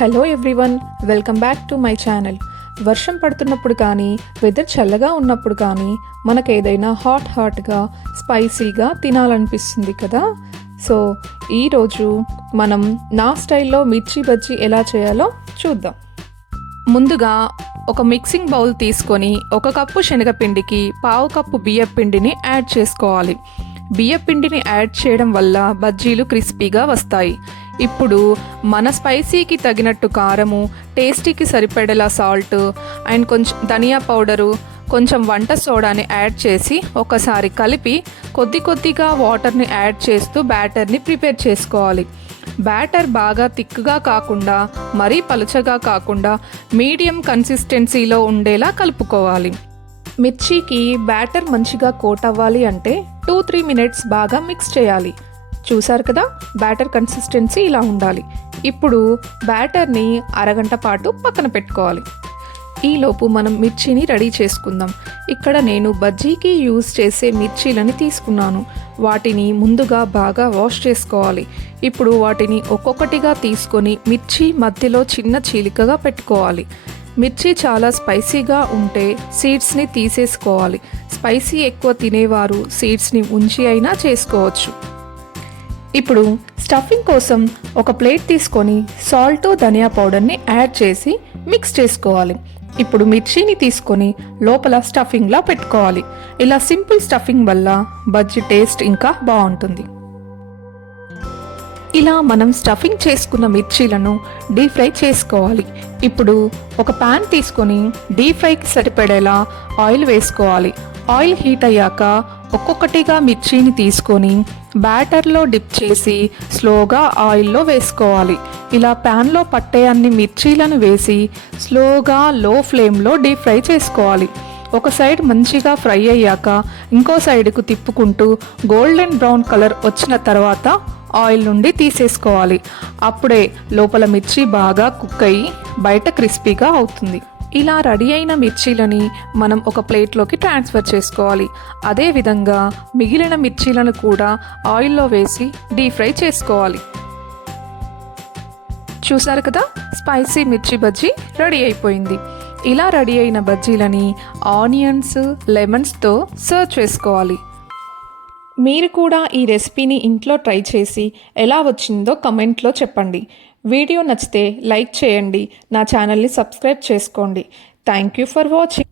Hello everyone, welcome back to my channel. వర్షం పడుతున్నప్పుడు కానీ వెదర్ చల్లగా ఉన్నప్పుడు కానీ మనకు ఏదైనా హాట్గా స్పైసీగా తినాలనిపిస్తుంది కదా. సో ఈరోజు మనం నా స్టైల్లో మిర్చి బజ్జీ ఎలా చేయాలో చూద్దాం. ముందుగా ఒక మిక్సింగ్ బౌల్ తీసుకొని 1 కప్పు శనగపిండికి 1/2 కప్పు బియ్యపిండిని యాడ్ చేసుకోవాలి. బియ్యపిండిని యాడ్ చేయడం వల్ల బజ్జీలు క్రిస్పీగా వస్తాయి. ఇప్పుడు మన స్పైసీకి తగినట్టు కారము, టేస్టీకి సరిపడేలా సాల్ట్ అండ్ కొంచెం ధనియా పౌడరు, కొంచెం వంట సోడాని యాడ్ చేసి ఒకసారి కలిపి కొద్దిగా వాటర్ని యాడ్ చేస్తూ బ్యాటర్ని ప్రిపేర్ చేసుకోవాలి. బ్యాటర్ బాగా థిక్గా కాకుండా మరీ పలుచగా కాకుండా మీడియం కన్సిస్టెన్సీలో ఉండేలా కలుపుకోవాలి. మిర్చికి బ్యాటర్ మంచిగా కోట్ అవ్వాలి అంటే 2-3 మినిట్స్ బాగా మిక్స్ చేయాలి. చూసారు కదా, బ్యాటర్ కన్సిస్టెన్సీ ఇలా ఉండాలి. ఇప్పుడు బ్యాటర్ని అరగంట పాటు పక్కన పెట్టుకోవాలి. ఈలోపు మనం మిర్చిని రెడీ చేసుకుందాం. ఇక్కడ నేను బజ్జీకి యూజ్ చేసే మిర్చీలని తీసుకున్నాను. వాటిని ముందుగా బాగా వాష్ చేసుకోవాలి. ఇప్పుడు వాటిని ఒక్కొక్కటిగా తీసుకొని మిర్చి మధ్యలో చిన్న చీలికగా పెట్టుకోవాలి. మిర్చి చాలా స్పైసీగా ఉంటే సీడ్స్ని తీసేసుకోవాలి. స్పైసీ ఎక్కువ తినేవారు సీడ్స్ని ఉంచి అయినా చేసుకోవచ్చు. ఇప్పుడు స్టఫింగ్ కోసం ఒక ప్లేట్ తీసుకొని సాల్ట్, ధనియా పౌడర్ని యాడ్ చేసి మిక్స్ చేసుకోవాలి. ఇప్పుడు మిర్చిని తీసుకొని లోపల స్టఫింగ్లా పెట్టుకోవాలి. ఇలా సింపుల్ స్టఫింగ్ వల్ల బజ్జీ టేస్ట్ ఇంకా బాగుంటుంది. ఇలా మనం స్టఫింగ్ చేసుకున్న మిర్చీలను డీప్ ఫ్రై చేసుకోవాలి. ఇప్పుడు ఒక ప్యాన్ తీసుకొని డీప్ ఫ్రైకి సరిపడేలా ఆయిల్ వేసుకోవాలి. ఆయిల్ హీట్ అయ్యాక ఒక్కొక్కటిగా మిర్చిని తీసుకొని బ్యాటర్లో డిప్ చేసి స్లోగా ఆయిల్లో వేసుకోవాలి. ఇలా ప్యాన్లో పట్టే అన్ని మిర్చీలను వేసి స్లోగా లో ఫ్లేమ్లో డీప్ ఫ్రై చేసుకోవాలి. ఒక సైడ్ మంచిగా ఫ్రై అయ్యాక ఇంకో సైడ్కు తిప్పుకుంటూ గోల్డెన్ బ్రౌన్ కలర్ వచ్చిన తర్వాత ఆయిల్ నుండి తీసేసుకోవాలి. అప్పుడే లోపల మిర్చి బాగా కుక్ అయ్యి బయట క్రిస్పీగా అవుతుంది. ఇలా రెడీ అయిన మిర్చీలని మనం ఒక ప్లేట్లోకి ట్రాన్స్ఫర్ చేసుకోవాలి. అదేవిధంగా మిగిలిన మిర్చీలను కూడా ఆయిల్లో వేసి డీప్ ఫ్రై చేసుకోవాలి. చూసారు కదా, స్పైసీ మిర్చి బజ్జీ రెడీ అయిపోయింది. ఇలా రెడీ అయిన బజ్జీలని ఆనియన్స్, లెమన్స్తో సర్వ్ చేసుకోవాలి. మీరు కూడా ఈ రెసిపీని ఇంట్లో ట్రై చేసి ఎలా వచ్చిందో కమెంట్లో చెప్పండి. వీడియో నచ్చితే లైక్ చేయండి, నా ఛానల్ని సబ్స్క్రైబ్ చేసుకోండి. Thank you for watching.